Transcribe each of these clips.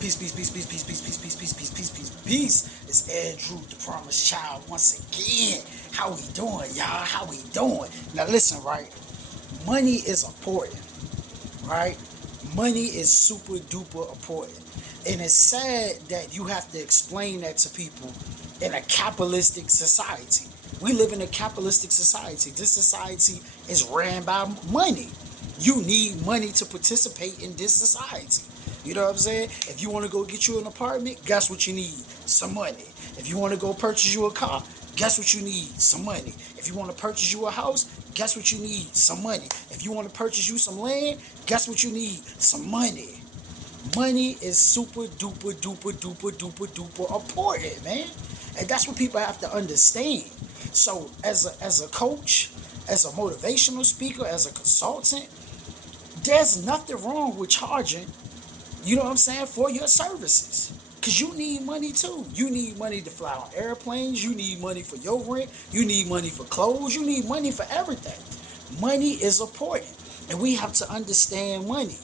Peace, peace, peace, peace, peace, peace, peace, peace, peace, peace, peace, peace, peace. It's Andrew, the promised child, once again. How we doing, y'all? How we doing? Now listen, right? Money is important, right? Money is super duper important. And it's sad that you have to explain that to people in a capitalistic society. We live in a capitalistic society. This society is ran by money. You need money to participate in this society. You know what I'm saying? If you want to go get you an apartment, guess what you need? Some money. If you want to go purchase you a car, guess what you need? Some money. If you want to purchase you a house, guess what you need? Some money. If you want to purchase you some land, guess what you need? Some money. Money is super duper duper duper duper duper important, man. And that's what people have to understand. So as a coach, as a motivational speaker, as a consultant, there's nothing wrong with charging, you know what I'm saying, for your services. Cause you need money too. You need money to fly on airplanes, you need money for your rent, you need money for clothes, you need money for everything. Money is important. And we have to understand money.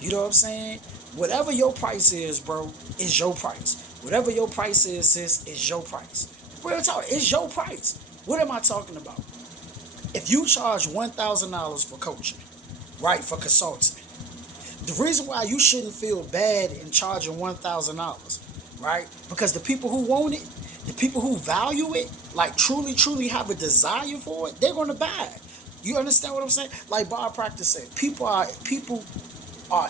You know what I'm saying? Whatever your price is, bro, is your price. Whatever your price is, sis, is your price. Real talk, it's your price. What am I talking about? If you charge $1,000 for coaching, right, for consulting, the reason why you shouldn't feel bad in charging $1,000, right? Because the people who want it, the people who value it, like truly, truly have a desire for it, they're gonna buy it. You understand what I'm saying? Like Bob Proctor said, people are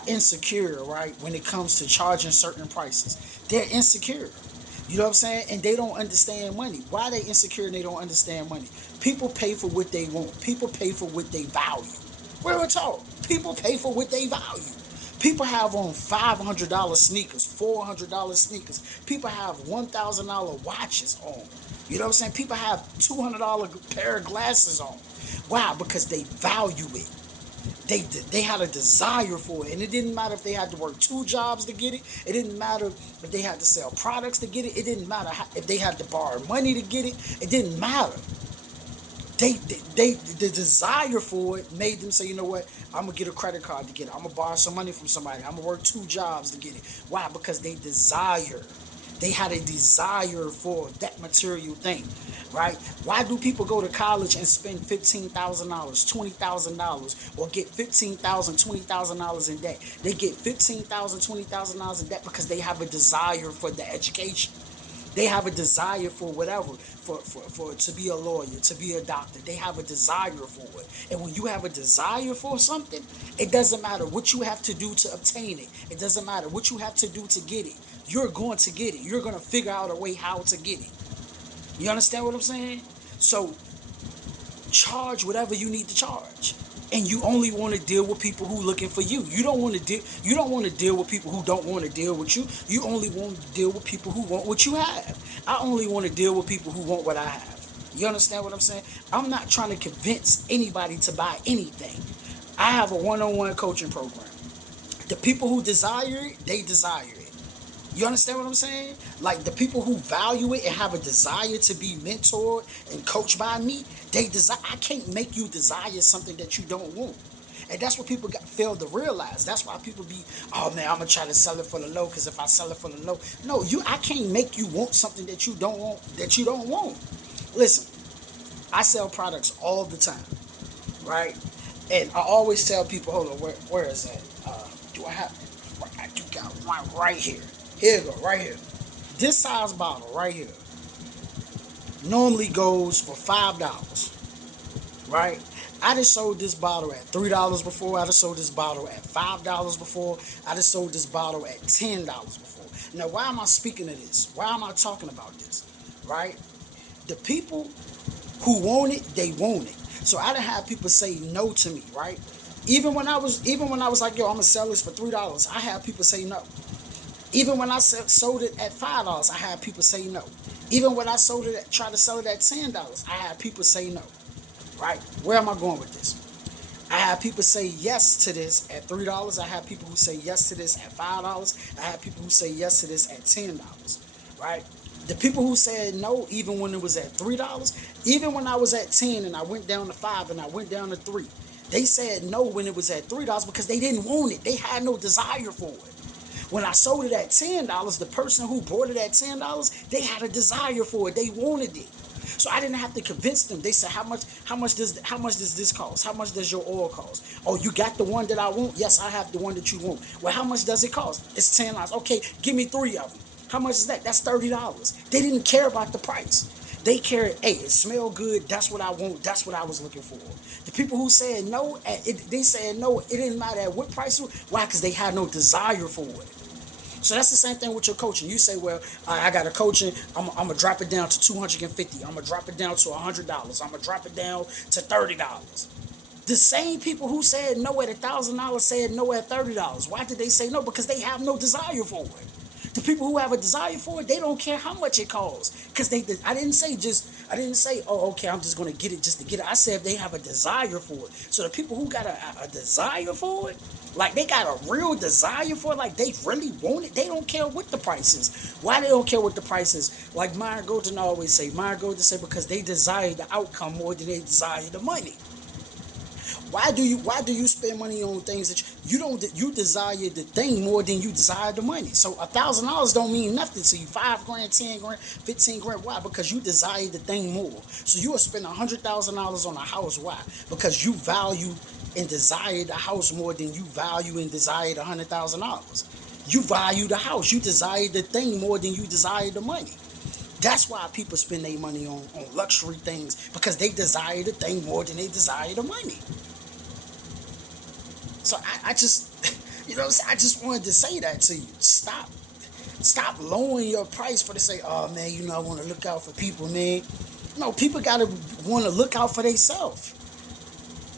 insecure, right? When it comes to charging certain prices, they're insecure. You know what I'm saying? And they don't understand money. Why are they insecure and they don't understand money? People pay for what they want. People pay for what they value. Real talk. People pay for what they value. People have on $500 sneakers, $400 sneakers. People have $1,000 watches on. You know what I'm saying? People have $200 pair of glasses on. Why? Because they value it. They had a desire for it, and it didn't matter if they had to work two jobs to get it. It didn't matter if they had to sell products to get it. It didn't matter if they had to borrow money to get it. It didn't matter. The desire for it made them say, you know what, I'm gonna get a credit card to get it. I'm gonna borrow some money from somebody. I'm gonna work two jobs to get it. Why? Because they had a desire for that material thing, right? Why do people go to college and spend $15,000, $20,000, or get $15,000, $20,000 in debt? They get $15,000, $20,000 in debt because they have a desire for the education. They have a desire for whatever, for to be a lawyer, to be a doctor. They have a desire for it. And when you have a desire for something, it doesn't matter what you have to do to obtain it. It doesn't matter what you have to do to get it. You're going to get it. You're going to figure out a way how to get it. You understand what I'm saying? So charge whatever you need to charge. And you only want to deal with people who looking for you. You don't want to deal with people who don't want to deal with you. You only want to deal with people who want what you have. I only want to deal with people who want what I have. You understand what I'm saying? I'm not trying to convince anybody to buy anything. I have a one-on-one coaching program. The people who desire it, they desire it. You understand what I'm saying? Like the people who value it and have a desire to be mentored and coached by me, they desire. I can't make you desire something that you don't want. And that's what people fail to realize. That's why people be, oh man, I'm gonna try to sell it for the low, because if I sell it for the low, no, I can't make you want something that you don't want. Listen, I sell products all the time, right? And I always tell people, hold on, where is that? Do I have? I do got one right here. Here you go, right here. This size bottle right here normally goes for $5, right? I just sold this bottle at $3 before. I just sold this bottle at $5 before. I just sold this bottle at $10 before. Now, why am I speaking of this? Why am I talking about this? Right? The people who want it, they want it. So I done had people say no to me, right? Even when I was like, yo, I'm gonna sell this for $3, I had people say no. Even when I sold it at $5, I had people say no. Even when I tried to sell it at $10, I had people say no. Right? Where am I going with this? I have people say yes to this at $3. I have people who say yes to this at $5. I have people who say yes to this at $10. Right? The people who said no, even when it was at $3, even when I was at 10 and I went down to 5 and I went down to 3, they said no when it was at $3 because they didn't want it. They had no desire for it. When I sold it at $10, the person who bought it at $10, they had a desire for it. They wanted it. So I didn't have to convince them. They said, how much does this cost? How much does your oil cost? Oh, you got the one that I want? Yes, I have the one that you want. Well, how much does it cost? It's $10. Okay, give me 3 of them. How much is that? That's $30. They didn't care about the price. They cared, hey, it smelled good. That's what I want. That's what I was looking for. The people who said no, they said no. It didn't matter at what price. Why? Because they had no desire for it. So that's the same thing with your coaching. You say, well, I got a coaching. I'm going to drop it down to $250. I'm going to drop it down to $100. I'm going to drop it down to $30. The same people who said no at $1,000 said no at $30. Why did they say no? Because they have no desire for it. The people who have a desire for it, they don't care how much it costs. Because I didn't say, oh, okay, I'm just going to get it just to get it. I said they have a desire for it. So the people who got a desire for it, like they got a real desire for it, like they really want it, they don't care what the price is. Why they don't care what the price is? Like Myron Golden always say, because they desire the outcome more than they desire the money. Why do you spend money on things that you desire the thing more than you desire the money? So $1,000 don't mean nothing to you. $5 grand, 10 grand, 15 grand. Why? Because you desire the thing more. So you will spend $100,000 on a house. Why? Because you value and desire the house more than you value and desire the $100,000. You value the house. You desire the thing more than you desire the money. That's why people spend their money on luxury things, because they desire the thing more than they desire the money. So I just, I just wanted to say that to you. Stop lowering your price for to say, oh man, I want to look out for people, man. No, people gotta want to look out for themselves.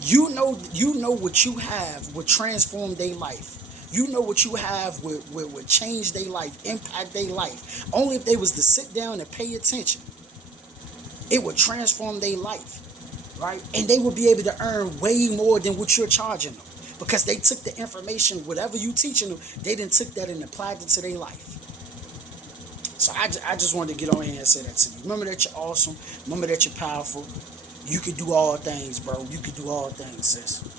You know what you have would transform their life. You know what you have would change their life, impact their life. Only if they was to sit down and pay attention, it would transform their life, right? And they would be able to earn way more than what you're charging them. Because they took the information, whatever you teaching them, they didn't took that and applied it to their life. So I just wanted to get on here and say that to you. Remember that you're awesome. Remember that you're powerful. You can do all things, bro. You can do all things, sis.